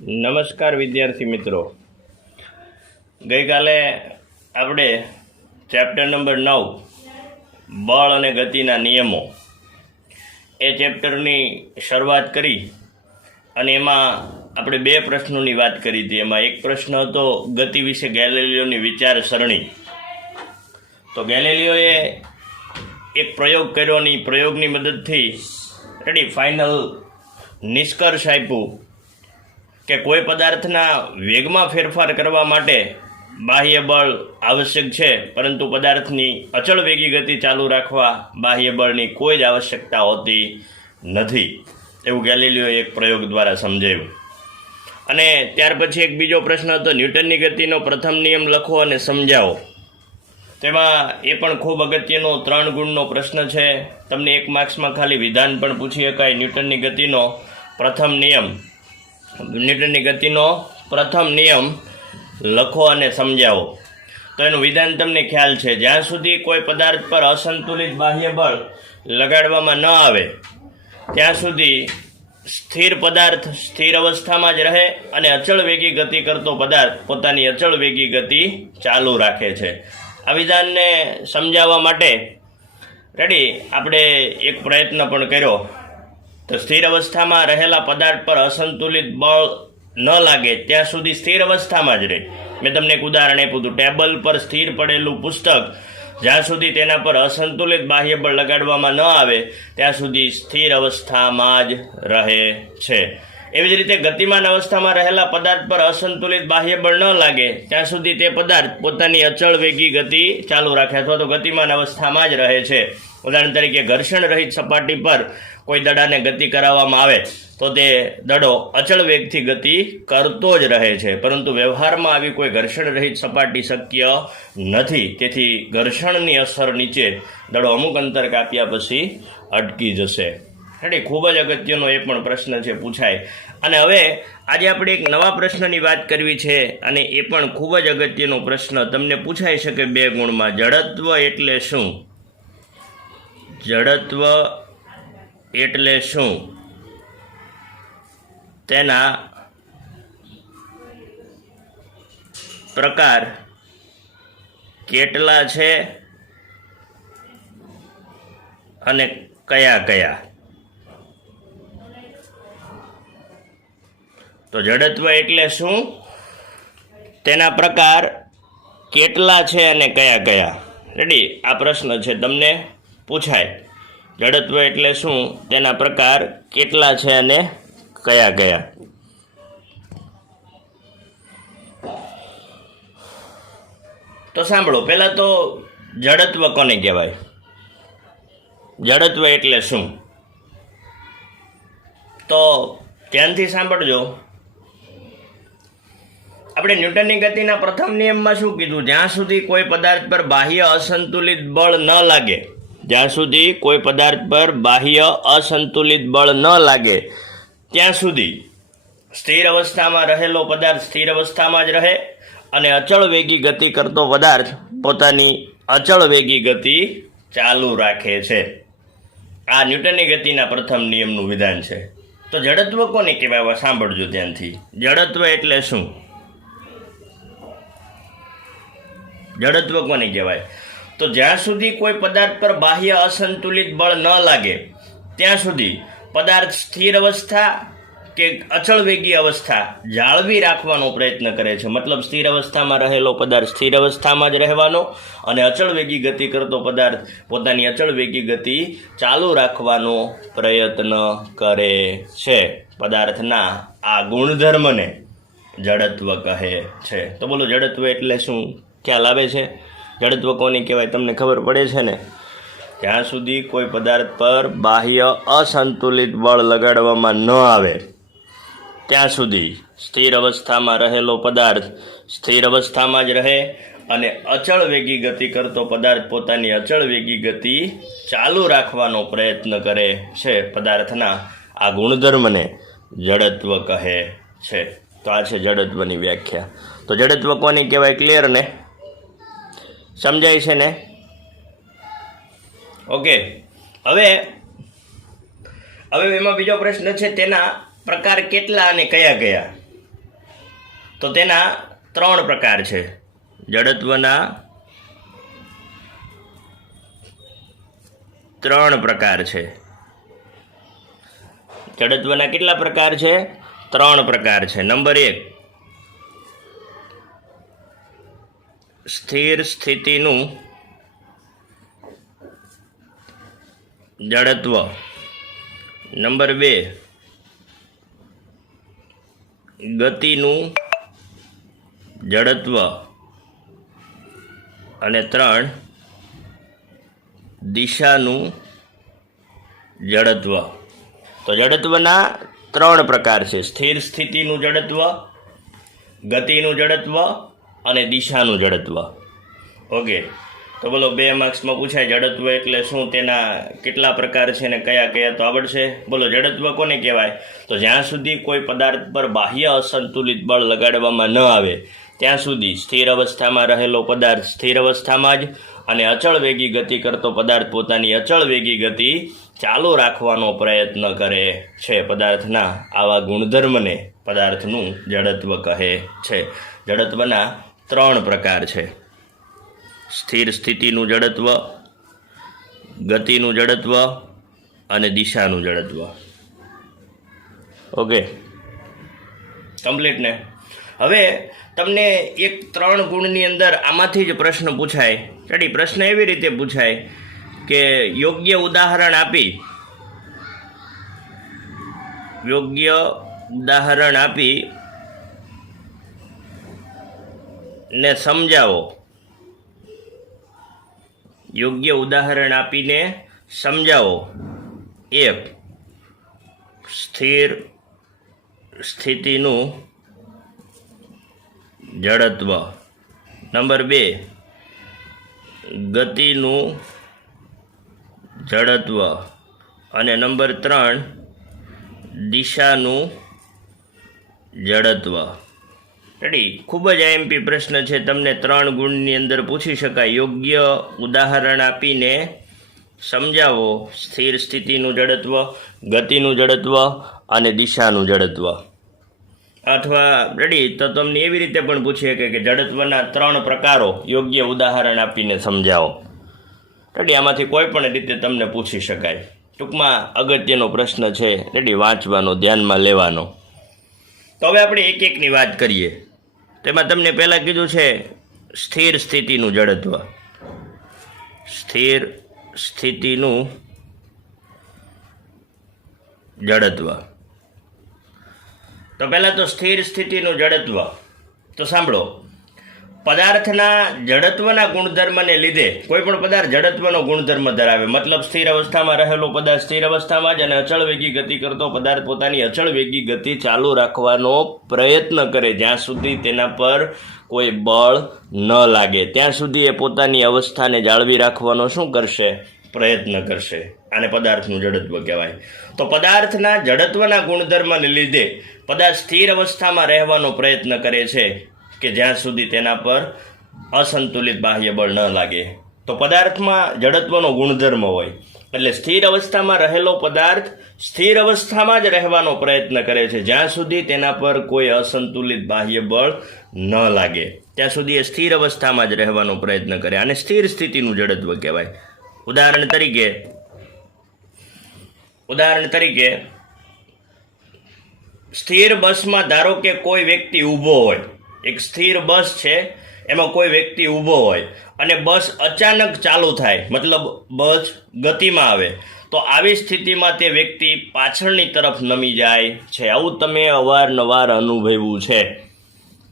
નમસ્કાર વિદ્યાર્થી મિત્રો, ગઈકાલે આપણે ચેપ્ટર નંબર 9 બળ અને ગતિના નિયમો એ ચેપ્ટરની શરૂઆત કરી અને એમાં આપણે બે પ્રશ્નોની વાત કરી હતી. એમાં એક પ્રશ્ન હતો ગતિ વિશે ગેલિલિયોની વિચારસરણી. તો ગેલિલિયોએ એક પ્રયોગ કર્યો અને પ્રયોગની મદદથી ફાઇનલ નિષ્કર્ષ આપ્યું કે કોઈ પદાર્થના વેગમાં ફેરફાર કરવા માટે બાહ્ય બળ આવશ્યક છે, પરંતુ પદાર્થની અચળ વેગી ગતિ ચાલુ રાખવા બાહ્ય બળની કોઈ જ આવશ્યકતા હોતી નથી, એવું ગેલિલિયોએ એક પ્રયોગ દ્વારા સમજાવ્યું. અને ત્યાર પછી એક બીજો પ્રશ્ન હતો, ન્યૂટનની ગતિનો પ્રથમ નિયમ લખો અને સમજાવો. તેમાં એ પણ ખૂબ અગત્યનો 3 ગુણનો પ્રશ્ન છે. તમને 1 માર્ક્સમાં ખાલી વિધાન પણ પૂછી શકાય. ન્યૂટનની ગતિનો પ્રથમ નિયમ લખો અને સમજાવો. તો એનું વિધાન તમને ખ્યાલ છે, જ્યાં સુધી કોઈ પદાર્થ પર અસંતુલિત બાહ્ય બળ લગાડવામાં ન આવે ત્યાં સુધી સ્થિર પદાર્થ સ્થિર અવસ્થામાં જ રહે અને અચળ વેગી ગતિ કરતો પદાર્થ પોતાની અચળ વેગી ગતિ ચાલુ રાખે છે. આ વિધાનને સમજાવવા માટે આપણે એક પ્રયત્ન પણ કર્યો. તો સ્થિર અવસ્થામાં રહેલા પદાર્થ પર અસંતુલિત બળ ન લાગે ત્યાં સુધી સ્થિર અવસ્થામાં જ રહે. મેં તમને એક ઉદાહરણ આપ્યું હતું, ટેબલ પર સ્થિર પડેલું પુસ્તક જ્યાં સુધી તેના પર અસંતુલિત બાહ્ય બળ લગાડવામાં ન આવે ત્યાં સુધી સ્થિર અવસ્થામાં જ રહે છે. એવી જ રીતે ગતિમાન અવસ્થામાં રહેલા પદાર્થ પર અસંતુલિત બાહ્ય બળ ન લાગે ત્યાં સુધી તે પદાર્થ પોતાની અચળ વેગી ગતિ ચાલુ રાખે અથવા તો ગતિમાન અવસ્થામાં જ રહે છે. ઉદાહરણ તરીકે ઘર્ષણ રહિત સપાટી પર કોઈ દડાને ગતિ કરાવવામાં આવે તો તે દડો અચળ વેગથી ગતિ કરતો જ રહે છે, પરંતુ વ્યવહારમાં આવી કોઈ ઘર્ષણ રહિત સપાટી શક્ય નથી. તેથી ઘર્ષણની અસર નીચે દડો અમુક અંતર કાપ્યા પછી અટકી જશે. ખૂબ જ અગત્યનો એ પણ પ્રશ્ન છે, પૂછાય. અને હવે આજે આપણે એક નવા પ્રશ્નની વાત કરવી છે અને એ પણ ખૂબ જ અગત્યનો પ્રશ્ન તમને પૂછાઈ શકે 2 ગુણમાં. જડત્વ એટલે શું? જડત્વ એટલે શું? તેના પ્રકાર કેટલા છે અને કયા કયા? તો જડત્વ એટલે શું, તેના પ્રકાર કેટલા છે અને કયા કયા? આ પ્રશ્ન છે, તમને પૂછાય. જડત્વ એટલે શું, તેના પ્રકાર કેટલા છે અને કયા કયા? તો સાંભળો, પહેલા તો જડત્વ કોને કહેવાય? જડત્વ એટલે શું? તો ધ્યાનથી સાંભળજો. આપણે ન્યૂટનની ગતિના પ્રથમ નિયમમાં શું કીધું? જ્યાં સુધી કોઈ પદાર્થ પર બાહ્ય અસંતુલિત બળ ન લાગે, જ્યાં સુધી કોઈ પદાર્થ પર બાહ્ય અસંતુલિત બળ ન લાગે ત્યાં સુધી સ્થિર અવસ્થામાં રહેલો પદાર્થ સ્થિર અવસ્થામાં જ રહે અને અચળ વેગી ગતિ કરતો પદાર્થ પોતાની અચળ વેગી ગતિ ચાલુ રાખે છે. આ ન્યૂટનની ગતિના પ્રથમ નિયમનું વિધાન છે. તો જડત્વ કોને કહેવાય? સાંભળજો ધ્યાનથી. જડત્વ એટલે શું? જડત્વ કોને કહેવાય? તો જ્યાં સુધી કોઈ પદાર્થ પર બાહ્ય અસંતુલિત બળ ન લાગે ત્યાં સુધી પદાર્થ સ્થિર અવસ્થા કે અચળ વેગી અવસ્થા જાળવી રાખવાનો પ્રયત્ન કરે છે. મતલબ સ્થિર અવસ્થામાં રહેલો પદાર્થ સ્થિર અવસ્થામાં જ રહેવાનો અને અચળ વેગી ગતિ કરતો પદાર્થ પોતાની અચળ વેગી ગતિ ચાલુ રાખવાનો પ્રયત્ન કરે છે. પદાર્થના આ ગુણધર્મને જડત્વ કહે છે. તો બોલો, જડત્વ એટલે શું? ખ્યાલ આવે છે? જડત્વ કોને કહેવાય તમને ખબર પડે છે ને? જ્યાં સુધી કોઈ પદાર્થ પર બાહ્ય અસંતુલિત બળ લગાડવામાં ન આવે ત્યાં સુધી સ્થિર અવસ્થામાં રહેલો પદાર્થ સ્થિર અવસ્થામાં જ રહે અને અચળ વેગી ગતિ કરતો પદાર્થ પોતાની અચળ વેગી ગતિ ચાલુ રાખવાનો પ્રયત્ન કરે છે. પદાર્થના આ ગુણધર્મને જડત્વ કહે છે. તો આ છે જડત્વની વ્યાખ્યા. તો જડત્વ કોને કહેવાય? ક્લિયર ને? સમજાય છે ને? ઓકે. હવે એમાં બીજો પ્રશ્ન છે, તેના પ્રકાર કેટલા અને કયા કયા? તો તેના 3 પ્રકાર છે. જડત્વના 3 પ્રકાર છે. જડત્વના કેટલા પ્રકાર છે? 3 પ્રકાર છે. નંબર 1, સ્થિર સ્થિતિનું જડત્વ. નંબર 2, ગતિનું જડત્વ. અને 3, દિશાનું જડત્વ. તો જડત્વના 3 પ્રકાર છે: સ્થિર સ્થિતિનું જડત્વ, ગતિનું જડત્વ અને દિશાનું જડત્વ. ઓકે, તો બોલો 2 માર્ક્સમાં પૂછાય જડત્વ એટલે શું, તેના કેટલા પ્રકાર છે ને કયા કયા, તો આવડશે? બોલો, જડત્વ કોને કહેવાય? તો જ્યાં સુધી કોઈ પદાર્થ પર બાહ્ય અસંતુલિત બળ લગાડવામાં ન આવે ત્યાં સુધી સ્થિર અવસ્થામાં રહેલો પદાર્થ સ્થિર અવસ્થામાં જ અને અચળ વેગી ગતિ કરતો પદાર્થ પોતાની અચળ વેગી ગતિ ચાલુ રાખવાનો પ્રયત્ન કરે છે. પદાર્થના આવા ગુણધર્મને પદાર્થનું જડત્વ કહે છે. જડત્વના 3 પ્રકાર છે: સ્થિર સ્થિતિનું જડત્વ, ગતિનું જડત્વ અને દિશાનું જડત્વ. ઓકે, કમ્પ્લીટ ને? હવે તમને 3 ગુણની અંદર આમાંથી જ પ્રશ્ન પૂછાય. ચડી, પ્રશ્ન એવી રીતે પૂછાય કે યોગ્ય ઉદાહરણ આપી ને સમજાવો. યોગ્ય ઉદાહરણ આપીને સમજાવો. 1, સ્થિર સ્થિતિનું જડત્વ. નંબર 2, ગતિનું જડત્વ. અને નંબર 3, દિશાનું જડત્વ. રેડી? ખૂબ જ આઈએમપી પ્રશ્ન છે. તમને 3 ગુણની અંદર પૂછી શકાય. યોગ્ય ઉદાહરણ આપીને સમજાવો સ્થિર સ્થિતિનું જડત્વ, ગતિનું જડત્વ અને દિશાનું જડત્વ. અથવા રેડી, તો તમને એવી રીતે પણ પૂછી શકે કે જડત્વના 3 પ્રકારો યોગ્ય ઉદાહરણ આપીને સમજાવો. રેડી, આમાંથી કોઈ પણ રીતે તમને પૂછી શકાય. ટૂંકમાં અગત્યનો પ્રશ્ન છે. રેડી, વાંચવાનો, ધ્યાનમાં લેવાનો. તો હવે આપણે એકની વાત કરીએ. તેમાં તમને પહેલાં કીધું છે સ્થિર સ્થિતિનું જડત્વ. સ્થિર સ્થિતિનું જડત્વ. તો પહેલાં તો સ્થિર સ્થિતિનું જડત્વ. તો સાંભળો, પદાર્થના જડત્વના ગુણધર્મને લીધે કોઈ પણ પદાર્થ જડત્વનો ગુણધર્મ ધરાવે, મતલબ સ્થિર અવસ્થામાં રહેલો પદાર્થ સ્થિર અવસ્થામાં જ અને અચળ વેગી ગતિ કરતો પદાર્થ પોતાની અચળ વેગી ગતિ ચાલુ રાખવાનો પ્રયત્ન કરે જ્યાં સુધી તેના પર કોઈ બળ ન લાગે ત્યાં સુધી એ પોતાની અવસ્થાને જાળવી રાખવાનો શું કરશે? પ્રયત્ન કરશે. આને પદાર્થનું જડત્વ કહેવાય. તો પદાર્થના જડત્વના ગુણધર્મને લીધે પદાર્થ સ્થિર અવસ્થામાં રહેવાનો પ્રયત્ન કરે છે કે જ્યાં સુધી તેના પર અસંતુલિત બાહ્ય બળ ન લાગે. તો પદાર્થમાં જડત્વનો ગુણધર્મ હોય એટલે સ્થિર અવસ્થામાં રહેલો પદાર્થ સ્થિર અવસ્થામાં જ રહેવાનો પ્રયત્ન કરે છે જ્યાં સુધી તેના પર કોઈ અસંતુલિત બાહ્ય બળ ન લાગે ત્યાં સુધી એ સ્થિર અવસ્થામાં જ રહેવાનો પ્રયત્ન કરે. આને સ્થિર સ્થિતિનું જડત્વ કહેવાય. ઉદાહરણ તરીકે સ્થિર બસમાં ધારો કે કોઈ વ્યક્તિ ઊભો હોય, એક સ્થિર બસ છે એમાં કોઈ વ્યક્તિ ઊભો હોય અને બસ અચાનક ચાલુ થાય, મતલબ બસ ગતિમાં આવે, તો આવી સ્થિતિમાં તે વ્યક્તિ પાછળની તરફ નમી જાય છે. આવું તમે અવારનવાર અનુભવ્યું છે.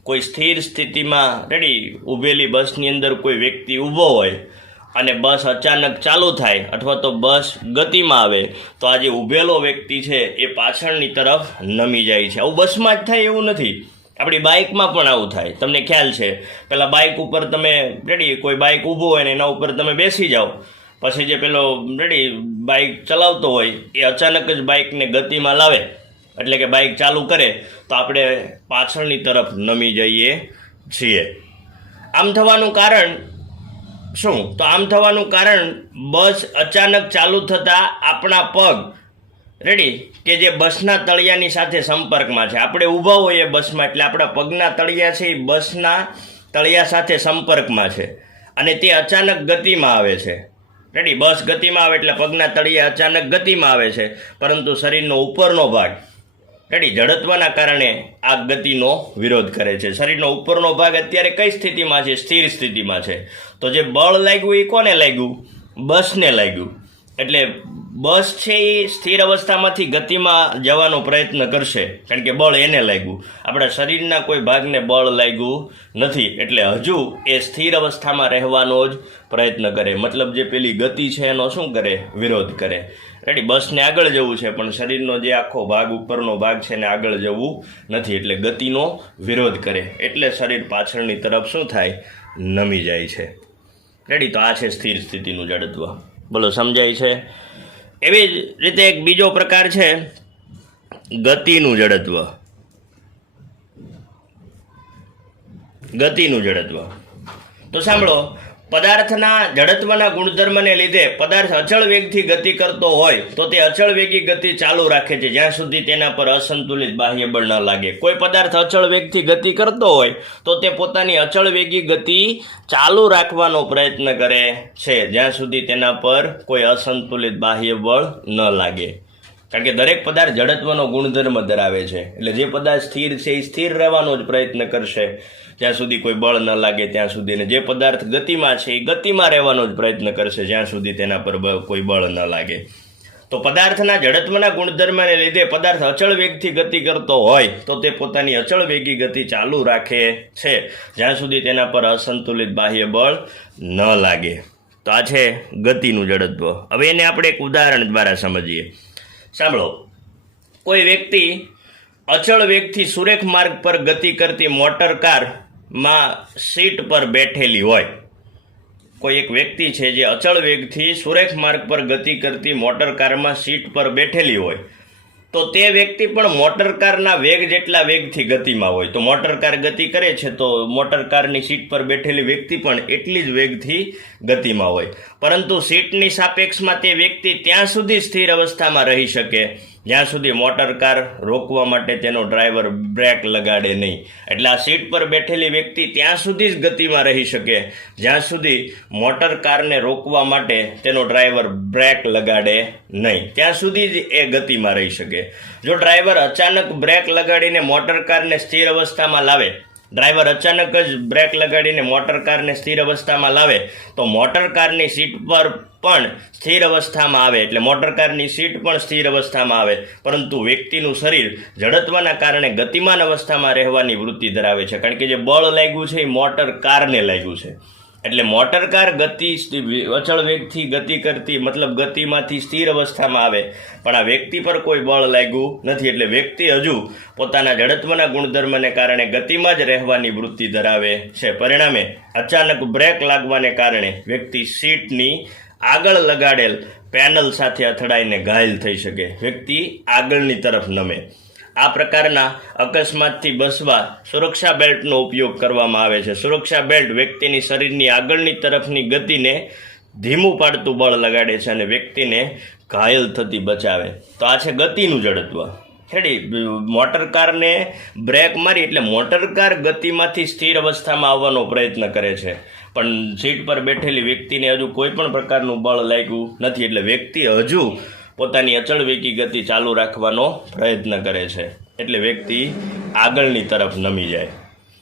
કોઈ સ્થિર સ્થિતિમાં રેડી ઊભેલી બસની અંદર કોઈ વ્યક્તિ ઊભો હોય અને બસ અચાનક ચાલુ થાય અથવા તો બસ ગતિમાં આવે તો આ જે ઊભેલો વ્યક્તિ છે એ પાછળની તરફ નમી જાય છે. આવું બસમાં જ થાય એવું નથી, આપણી બાઇકમાં પણ આવું થાય. તમને ખ્યાલ છે, પેલા બાઇક ઉપર તમે રેડી કોઈ બાઇક ઊભો હોય ને એના ઉપર તમે બેસી જાઓ, પછી જે પેલો રેડી બાઇક ચલાવતો હોય એ અચાનક જ બાઇકને ગતિમાં લાવે એટલે કે બાઇક ચાલુ કરે તો આપણે પાછળની તરફ નમી જઈએ છીએ. આમ થવાનું કારણ શું? તો આમ થવાનું કારણ બસ અચાનક ચાલુ થતાં આપણા પગ રેડી, કે જે બસના તળિયાની સાથે સંપર્કમાં છે. આપણે ઊભા હોઈએ બસમાં એટલે આપણા પગના તળિયા છે એ બસના તળિયા સાથે સંપર્કમાં છે અને તે અચાનક ગતિમાં આવે છે. રેડી, બસ ગતિમાં આવે એટલે પગના તળિયા અચાનક ગતિમાં આવે છે, પરંતુ શરીરનો ઉપરનો ભાગ રેડી જડત્વના કારણે આ ગતિનો વિરોધ કરે છે. શરીરનો ઉપરનો ભાગ અત્યારે કઈ સ્થિતિમાં છે? સ્થિર સ્થિતિમાં છે. તો જે બળ લાગ્યું એ કોને લાગ્યું? બસને લાગ્યું. એટલે બસ છે એ સ્થિર અવસ્થામાંથી ગતિમાં જવાનો પ્રયત્ન કરશે કારણ કે બળ એને લાગ્યું. આપણા શરીરના કોઈ ભાગને બળ લાગ્યું નથી એટલે હજુ એ સ્થિર અવસ્થામાં રહેવાનો જ પ્રયત્ન કરે. મતલબ જે પેલી ગતિ છે એનો શું કરે? વિરોધ કરે. રેડી, બસને આગળ જવું છે પણ શરીરનો જે આખો ભાગ ઉપરનો ભાગ છે એને આગળ જવું નથી એટલે ગતિનો વિરોધ કરે એટલે શરીર પાછળની તરફ શું થાય? નમી જાય છે. રેડી, તો આ છે સ્થિર સ્થિતિનું જડત્વ. બોલો, સમજાય છે? એવી જ રીતે એક બીજો પ્રકાર છે ગતિનું જડત્વ. ગતિનું જડત્વ તો સાંભળો, પદાર્થના જડત્વના ગુણધર્મને લીધે પદાર્થ અચળ વેગથી ગતિ કરતો હોય તો તે અચળ વેગી ગતિ ચાલુ રાખે છે જ્યાં સુધી તેના પર અસંતુલિત બાહ્ય બળ ન લાગે. કોઈ પદાર્થ અચળ વેગથી ગતિ કરતો હોય તો તે પોતાની અચળ વેગી ગતિ ચાલુ રાખવાનો પ્રયત્ન કરે છે જ્યાં સુધી તેના પર કોઈ અસંતુલિત બાહ્ય બળ ન લાગે. કારણ કે દરેક પદાર્થ જડત્વનો ગુણધર્મ ધરાવે છે એટલે જે પદાર્થ સ્થિર છે એ સ્થિર રહેવાનો જ પ્રયત્ન કરશે જ્યાં સુધી કોઈ બળ ન લાગે ત્યાં સુધી. ને જે પદાર્થ ગતિમાં છે એ ગતિમાં રહેવાનો જ પ્રયત્ન કરશે જ્યાં સુધી તેના પર કોઈ બળ ન લાગે. તો પદાર્થના જડત્વના ગુણધર્મને લીધે પદાર્થ અચળ વેગથી ગતિ કરતો હોય તો તે પોતાની અચળ વેગી ગતિ ચાલુ રાખે છે જ્યાં સુધી તેના પર અસંતુલિત બાહ્ય બળ ન લાગે. તો આ છે ગતિનું જડત્વ. હવે એને આપણે એક ઉદાહરણ દ્વારા સમજીએ. સાંભળો, કોઈ વ્યક્તિ અચળ વેગથી સુરેખ માર્ગ પર ગતિ કરતી મોટર કારમાં સીટ પર બેઠેલી હોય. કોઈ એક વ્યક્તિ છે જે અચળ વેગથી સુરેખ માર્ગ પર ગતિ કરતી મોટર કારમાં સીટ પર બેઠેલી હોય તો તે વ્યક્તિ પણ મોટર કારના વેગ જેટલા વેગથી ગતિમાં હોય. તો મોટર કાર ગતિ કરે છે તો મોટર કારની સીટ પર બેઠેલી વ્યક્તિ પણ એટલી જ વેગથી ગતિમાં હોય, પરંતુ સીટની સાપેક્ષમાં તે વ્યક્તિ ત્યાં સુધી સ્થિર અવસ્થામાં રહી શકે જ્યાં સુધી મોટર કાર રોકવા માટે તેનો ડ્રાઈવર બ્રેક લગાડે નહીં. એટલે આ સીટ પર બેઠેલી વ્યક્તિ ત્યાં સુધી જ ગતિમાં રહી શકે જ્યાં સુધી મોટર કારને રોકવા માટે તેનો ડ્રાઈવર બ્રેક લગાડે નહીં. ત્યાં સુધી જ એ ગતિમાં રહી શકે. જો ડ્રાઈવર અચાનક બ્રેક લગાડીને મોટર કારને સ્થિર અવસ્થામાં લાવે બ્રેક લગાડીને મોટર કારને સ્થિર અવસ્થામાં લાવે તો મોટર કારની સીટ પર પણ સ્થિર અવસ્થામાં આવે એટલે મોટર કારની સીટ પણ સ્થિર અવસ્થામાં આવે, પરંતુ વ્યક્તિનું શરીર જડત્વના કારણે ગતિમાન અવસ્થામાં રહેવાની વૃત્તિ ધરાવે છે કારણ કે જે બળ લાગ્યું છે એ મોટર કારને લાગ્યું છે. એટલે મોટર કાર અચળ વેગથી ગતિ કરતી મતલબ ગતિમાંથી સ્થિર અવસ્થામાં આવે પણ આ વ્યક્તિ પર કોઈ બળ લાગ્યું નથી એટલે વ્યક્તિ હજુ પોતાના જડત્વના ગુણધર્મને કારણે ગતિમાં જ રહેવાની વૃત્તિ ધરાવે છે. પરિણામે અચાનક બ્રેક લાગવાને કારણે વ્યક્તિ સીટની આગળ લગાડેલ પેનલ સાથે અથડાઈને ઘાયલ થઈ શકે, વ્યક્તિ આગળની તરફ નમે. આ પ્રકારના અકસ્માતથી બચવા સુરક્ષા બેલ્ટનો ઉપયોગ કરવામાં આવે છે. સુરક્ષા બેલ્ટ વ્યક્તિની શરીરની આગળની તરફની ગતિને ધીમું પાડતું બળ લગાડે છે અને વ્યક્તિને ઘાયલ થતી બચાવે. તો આ છે ગતિનું જડત્વ. ખેડી મોટર કારને બ્રેક મારી એટલે મોટર કાર ગતિમાંથી સ્થિર અવસ્થામાં આવવાનો પ્રયત્ન કરે છે પણ સીટ પર બેઠેલી વ્યક્તિને હજુ કોઈ પણ પ્રકારનું બળ લાગ્યું નથી એટલે વ્યક્તિ હજુ પોતાની અચળ વેગી ગતિ ચાલુ રાખવાનો પ્રયત્ન કરે છે એટલે વ્યક્તિ આગળની તરફ નમી જાય.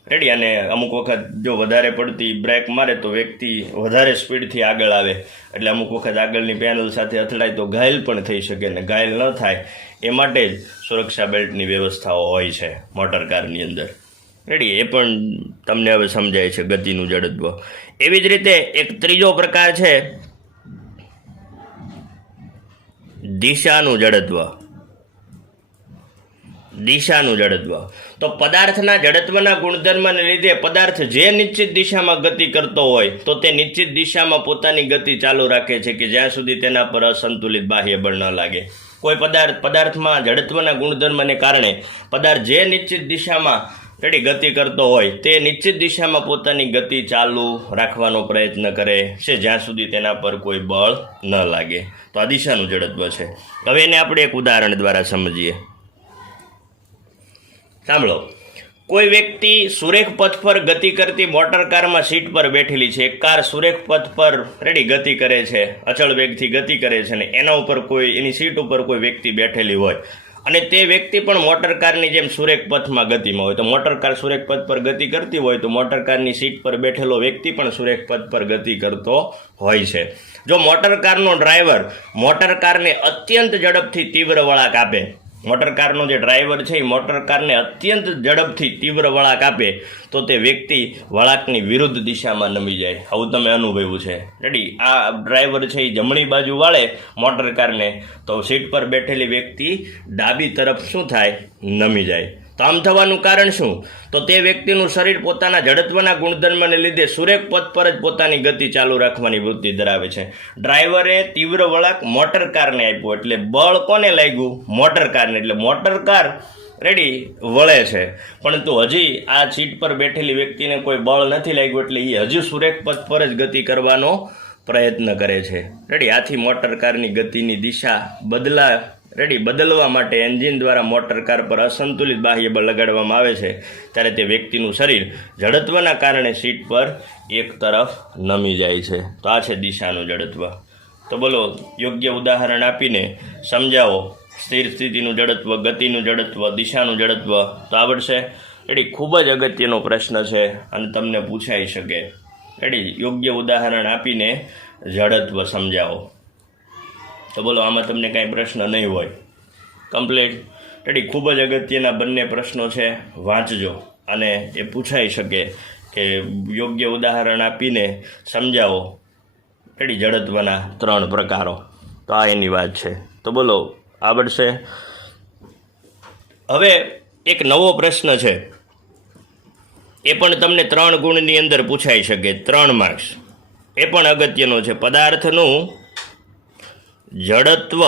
રેડી, અને અમુક વખત જો વધારે પડતી બ્રેક મારે તો વ્યક્તિ વધારે સ્પીડથી આગળ આવે એટલે અમુક વખત આગળની પેનલ સાથે અથડાય તો ઘાયલ પણ થઈ શકે ને ઘાયલ ન થાય એ માટે જ સુરક્ષા બેલ્ટની વ્યવસ્થાઓ હોય છે મોટર કારની અંદર. રેડી, એ પણ તમને હવે સમજાય છે ગતિનું જડત્વ. એવી જ રીતે એક ત્રીજો પ્રકાર છે દિશાનું જડત્વ. તો પદાર્થના જડત્વના ગુણધર્મને લીધે પદાર્થ જે નિશ્ચિત દિશામાં ગતિ કરતો હોય તો તે નિશ્ચિત દિશામાં પોતાની ગતિ ચાલુ રાખે છે કે જ્યાં સુધી તેના પર અસંતુલિત બાહ્ય બળ ન લાગે. કોઈ પદાર્થમાં જડત્વના ગુણધર્મને કારણે પદાર્થ જે નિશ્ચિત દિશામાં ગતિ કરતો હોય તે નિશ્ચિત દિશામાં પોતાની ગતિ ચાલુ રાખવાનો પ્રયત્ન કરે છે જ્યાં સુધી તેના પર કોઈ બળ ન લાગે. તો આ દિશાનું જડત્વ છે. હવે એને આપણે એક ઉદાહરણ દ્વારા સમજીએ. સાંભળો, કોઈ વ્યક્તિ સુરેખ પથ પર ગતિ કરતી મોટર કારમાં સીટ પર બેઠેલી છે. એક કાર સુરેખ પથ પર ગતિ કરે છે, અચળ વેગથી ગતિ કરે છે, અને એના ઉપર એની સીટ ઉપર કોઈ વ્યક્તિ બેઠેલી હોય અને તે વ્યક્તિ પણ મોટર કારની જેમ સુરેખ પથમાં ગતિમાં હોય. તો મોટર કાર સુરેખ પથ પર ગતિ કરતી હોય તો મોટર કારની સીટ પર બેઠેલો વ્યક્તિ પણ સુરેખ પથ પર ગતિ કરતો હોય છે. જો મોટર કારનો ડ્રાઈવર મોટર કારને અત્યંત ઝડપથી તીવ્ર વળાંક આપે, મોટર કારનો જે ડ્રાઈવર છે એ મોટર કારને અત્યંત ઝડપથી તીવ્ર વળાંક આપે તો તે વ્યક્તિ વળાંકની વિરુદ્ધ દિશામાં નમી જાય. આવું તમે અનુભવ્યું છે. રેડી? આ ડ્રાઈવર છે એ જમણી બાજુ વાળે મોટર કારને, તો સીટ પર બેઠેલી વ્યક્તિ ડાબી તરફ શું થાય? નમી જાય. તો આમ થવાનું કારણ શું? તો તે વ્યક્તિનું શરીર પોતાના જડત્વના ગુણધર્મને લીધે સુરેખ પથ પર જ પોતાની ગતિ ચાલુ રાખવાની વૃત્તિ ધરાવે છે. ડ્રાઈવરે તીવ્ર વળાંક મોટર કારને આપ્યો એટલે બળ કોને લાગ્યું? મોટર કારને. એટલે મોટર કાર રેડી વળે છે, પરંતુ હજી આ સીટ પર બેઠેલી વ્યક્તિને કોઈ બળ નથી લાગ્યું એટલે એ હજુ સુરેખ પથ પર જ ગતિ કરવાનો પ્રયત્ન કરે છે. રેડી? આથી મોટર કારની ગતિની દિશા બદલવા માટે એન્જિન દ્વારા મોટર કાર પર અસંતુલિત બાહ્ય બળ લગાડવામાં આવે છે ત્યારે તે વ્યક્તિનું શરીર જડત્વના કારણે સીટ પર એક તરફ નમી જાય છે. તો આ છે દિશાનું જડત્વ. તો બોલો, યોગ્ય ઉદાહરણ આપીને સમજાવો. સ્થિર સ્થિતિનું જડત્વ, ગતિનું જડત્વ, દિશાનું જડત્વ તો આવડશે. રેડી? ખૂબ જ અગત્યનો પ્રશ્ન છે અને તમને પૂછાઈ શકે. રેડી? યોગ્ય ઉદાહરણ આપીને જડત્વ સમજાવો. તો બોલો, આમાં તમને કાંઈ પ્રશ્ન નહીં હોય. કમ્પ્લીટ. રેડી? ખૂબ જ અગત્યના બંને પ્રશ્નો છે, વાંચજો અને એ પૂછાઈ શકે કે યોગ્ય ઉદાહરણ આપીને સમજાવો. રેડી? જડત્વના 3 પ્રકારો. તો આ એની વાત છે. તો બોલો, આવડશે. હવે એક નવો પ્રશ્ન છે, એ પણ તમને 3 ગુણની અંદર પૂછાઈ શકે, 3 માર્ક્સ. એ પણ અગત્યનો છે. પદાર્થનું જડત્વ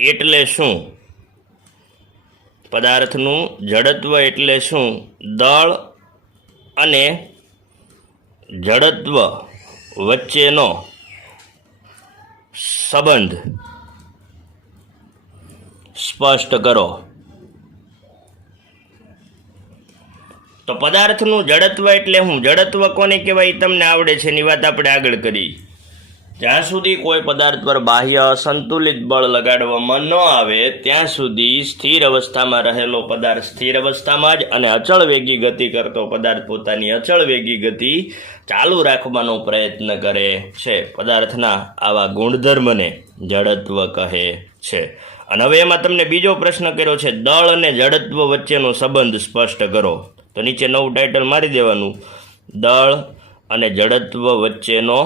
એટલે શું? પદાર્થનું જડત્વ એટલે શું? દળ અને જડત્વ વચ્ચેનો સંબંધ સ્પષ્ટ કરો. તો પદાર્થનું જડત્વ એટલે શું? જડત્વ કોને કહેવાય તમને આવડે છે એની વાત આપણે આગળ કરી. જ્યાં સુધી કોઈ પદાર્થ પર બાહ્ય અસંતુલિત બળ લગાડવામાં ન આવે ત્યાં સુધી સ્થિર અવસ્થામાં રહેલો પદાર્થ સ્થિર અવસ્થામાં જ અને અચળ વેગી ગતિ કરતો પદાર્થ પોતાની અચળ વેગી ગતિ ચાલુ રાખવાનો પ્રયત્ન કરે છે. પદાર્થના આવા ગુણધર્મને જડત્વ કહે છે. અને હવે એમાં તમને બીજો પ્રશ્ન કર્યો છે, દળ અને જડત્વ વચ્ચેનો સંબંધ સ્પષ્ટ કરો. તો નીચે નવું ટાઇટલ મારી દેવાનું, દળ અને જડત્વ વચ્ચેનો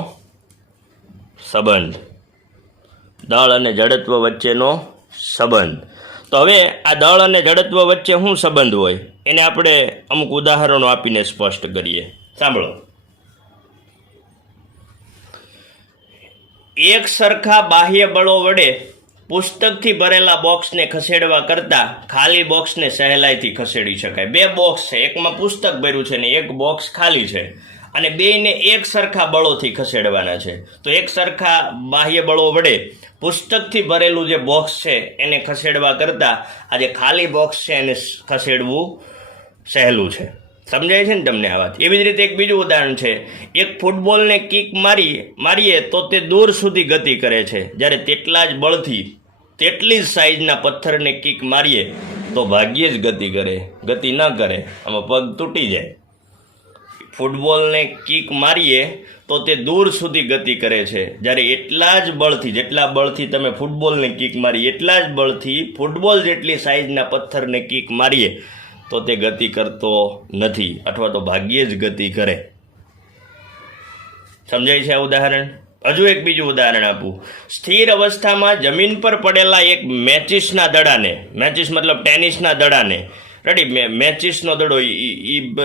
સંબંધ. દળ અને જડત્વ વચ્ચેનો સંબંધ. તો હવે આ દળ અને જડત્વ વચ્ચે શું સંબંધ હોય એને આપણે અમુક ઉદાહરણો આપીને સ્પષ્ટ કરીએ. સાંભળો. એક સરખા બાહ્ય બળો વડે પુસ્તકથી ભરેલા બોક્સને ખસેડવા કરતાં ખાલી બોક્સને સહેલાઈથી ખસેડી શકાય. 2 બોક્સ છે, એકમાં પુસ્તક ભર્યું છે ને એક બોક્સ ખાલી છે, અને બેયને એક સરખા બળોથી ખસેડવાના છે. તો એક સરખા બાહ્ય બળો વડે પુસ્તકથી ભરેલું જે બોક્સ છે એને ખસેડવા કરતાં આ જે ખાલી બોક્સ છે એને ખસેડવું સહેલું છે. સમજાય છે ને તમને આ વાત? એવી જ રીતે એક બીજું ઉદાહરણ છે, એક ફૂટબોલને કિક મારીએ તો તે દૂર સુધી ગતિ કરે છે, જ્યારે તેટલા જ બળથી તેટલી જ સાઈઝના પથ્થરને કિક મારીએ તો ભાગ્યે જ ગતિ કરે, ગતિ ન કરે, આમાં પગ તૂટી જાય. ફૂટબોલને કિક મારીએ તો તે દૂર સુધી ગતિ કરે છે, જ્યારે એટલા જ બળથી, જેટલા બળથી તમે ફૂટબોલને કિક મારી એટલા જ બળથી ફૂટબોલ જેટલી સાઈઝના પથ્થરને કિક મારીએ તો તે ગતિ કરતો નથી, અથવા તો ભાગ્યે જ ગતિ કરે. સમજાય છે આ ઉદાહરણ? હજુ એક બીજું ઉદાહરણ આપું. સ્થિર અવસ્થામાં જમીન પર પડેલા એક મેચિસના દડાને, મેચિસ મતલબ ટેનિસના દડાને, રેડી, મેચિસનો દડો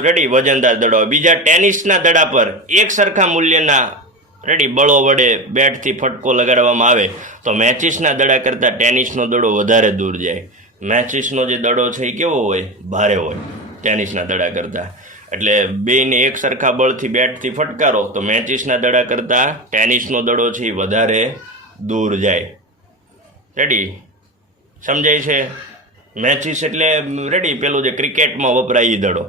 રેડી વજનદાર દડો, બીજા ટેનિસના દડા પર એક સરખા મૂલ્યના રેડી બળો વડે બેટથી ફટકો લગાડવામાં આવે તો મેચિસના દડા કરતાં ટેનિસનો દડો વધારે દૂર જાય. મેચિસનો જે દડો છે એ કેવો હોય? ભારે હોય ટેનિસના દડા કરતાં. એટલે બેયને એક સરખા બળથી બેટથી ફટકારો તો મેચિસના દડા કરતાં ટેનિસનો દડો છે એ વધારે દૂર જાય. રેડી? સમજાય છે? મેચિસ એટલે રેડી પેલું જે ક્રિકેટમાં વપરાય એ દડો,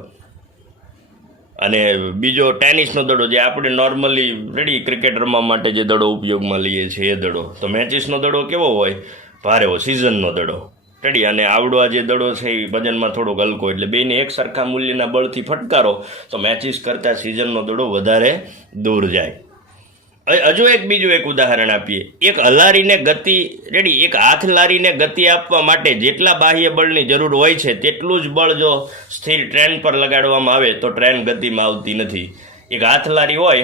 અને બીજો ટેનિસનો દડો જે આપણે નોર્મલી રેડી ક્રિકેટ રમવા માટે જે દડો ઉપયોગમાં લઈએ છીએ એ દડો. તો મેચિસનો દડો કેવો હોય? ભારે હોય, સિઝનનો દડો. રેડી? અને આવડો આ જે દડો છે એ વજનમાં થોડોક હલકો, એટલે બેને એક સરખા મૂલ્યના બળથી ફટકારો તો મેચિસ કરતાં સિઝનનો દડો વધારે દૂર જાય. હજુ બીજું એક ઉદાહરણ આપીએ. એક હલારીને ગતિ રેડી એક હાથ લારીને ગતિ આપવા માટે જેટલા બાહ્ય બળની જરૂર હોય છે તેટલું જ બળ જો સ્થિર ટ્રેન પર લગાડવામાં આવે તો ટ્રેન ગતિમાં આવતી નથી. એક હાથ લારી હોય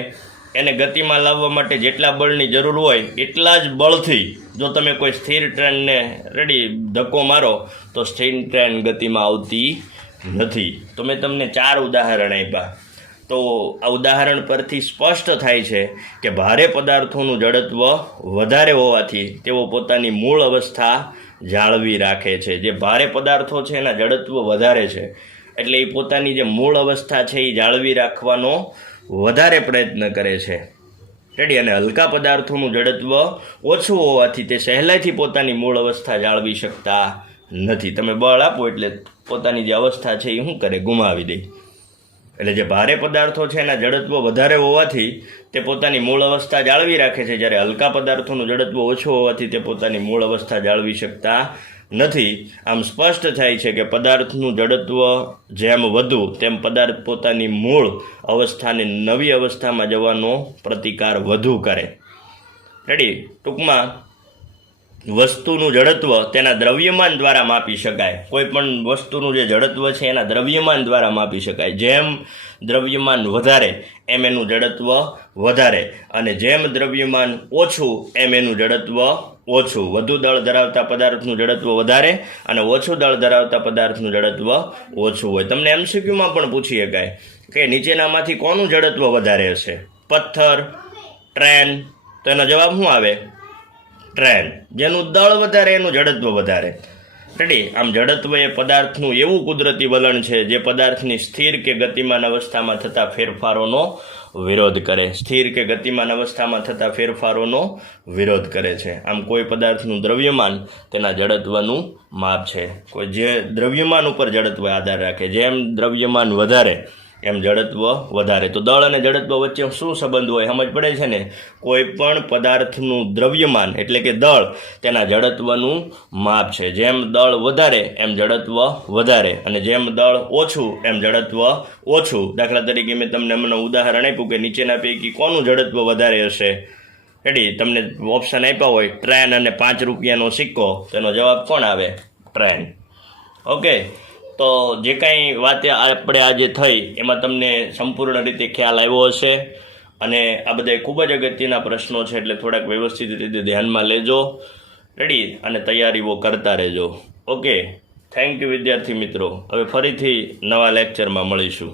એને ગતિમાં લાવવા માટે જેટલા બળની જરૂર હોય એટલા જ બળથી જો તમે કોઈ સ્થિર ટ્રેનને રેડી ધક્કો મારો તો સ્થિર ટ્રેન ગતિમાં આવતી નથી. તો મેં તમને 4 ઉદાહરણ આપ્યા. તો આ ઉદાહરણ પરથી સ્પષ્ટ થાય છે કે ભારે પદાર્થોનું જડત્વ વધારે હોવાથી તેઓ પોતાની મૂળ અવસ્થા જાળવી રાખે છે. જે ભારે પદાર્થો છે એના જડત્વ વધારે છે એટલે એ પોતાની જે મૂળ અવસ્થા છે એ જાળવી રાખવાનો વધારે પ્રયત્ન કરે છે. રેડી? અને હલકા પદાર્થોનું જડત્વ ઓછું હોવાથી તે સહેલાઈથી પોતાની મૂળ અવસ્થા જાળવી શકતા નથી. તમે બળ આપો એટલે પોતાની જે અવસ્થા છે એ શું કરે? ગુમાવી દે. એટલે જે ભારે પદાર્થો છે એના જડત્વ વધારે હોવાથી તે પોતાની મૂળ અવસ્થા જાળવી રાખે છે, જ્યારે હલકા પદાર્થોનું જડત્વ ઓછું હોવાથી તે પોતાની મૂળ અવસ્થા જાળવી શકતા નથી. આમ સ્પષ્ટ થાય છે કે પદાર્થનું જડત્વ જેમ વધુ તેમ પદાર્થ પોતાની મૂળ અવસ્થાને નવી અવસ્થામાં જવાનો પ્રતિકાર વધુ કરે. રેડી? ટૂંકમાં વસ્તુનું જડત્વ તેના દ્રવ્યમાન દ્વારા માપી શકાય. કોઈ પણ વસ્તુનું જે જડત્વ છે એના દ્રવ્યમાન દ્વારા માપી શકાય. જેમ દ્રવ્યમાન વધારે એમ એનું જડત્વ વધારે, અને જેમ દ્રવ્યમાન ઓછું એમ એનું જડત્વ ઓછું. વધુ દળ ધરાવતા પદાર્થનું જડત્વ વધારે અને ઓછું દળ ધરાવતા પદાર્થનું જડત્વ ઓછું હોય. તમને MCQમાં પણ પૂછી શકાય કે નીચેનામાંથી કોનું જડત્વ વધારે હશે? પથ્થર, ટ્રેન? તો એનો જવાબ શું આવે? ટ્રેન. જેનું દળ વધારે એનું જડત્વ વધારે. રેડી? આમ જડત્વ એ પદાર્થનું એવું કુદરતી વલણ છે જે પદાર્થની સ્થિર કે ગતિમાન અવસ્થામાં થતા ફેરફારોનો વિરોધ કરે. સ્થિર કે ગતિમાન અવસ્થામાં થતા ફેરફારોનો વિરોધ કરે છે. આમ કોઈ પદાર્થનું દ્રવ્યમાન તેના જડત્વનું માપ છે. કોઈ જે દ્રવ્યમાન ઉપર જડત્વ આધાર રાખે. જેમ દ્રવ્યમાન વધારે એમ જડત્વ વધારે. તો દળ અને જડત્વ વચ્ચે શું સંબંધ હોય? સમજ પડે છે ને? કોઈ પણ પદાર્થનું દ્રવ્યમાન એટલે કે દળ તેના જડત્વનું માપ છે. જેમ દળ વધારે એમ જડત્વ વધારે, અને જેમ દળ ઓછું એમ જડત્વ ઓછું. દાખલા તરીકે મેં તમને હમણાં ઉદાહરણ આપ્યું કે નીચેના પૈકી કોનું જડત્વ વધારે હશે? રેડી? તમને ઓપ્શન આપ્યા હોય ટ્રેન અને 5 રૂપિયાનો સિક્કો, તેનો જવાબ કોણ આવે? ટ્રેન. ઓકે? તો જે કાંઈ વાત આપણે આજે થઈ એમાં તમને સંપૂર્ણ રીતે ખ્યાલ આવ્યો હશે, અને આ બધા ખૂબ જ અગત્યના પ્રશ્નો છે એટલે થોડાક વ્યવસ્થિત રીતે ધ્યાનમાં લેજો. રેડી? અને તૈયારીઓ કરતા રહેજો. ઓકે? થેન્ક યુ વિદ્યાર્થી મિત્રો. હવે ફરીથી નવા લેક્ચરમાં મળીશું.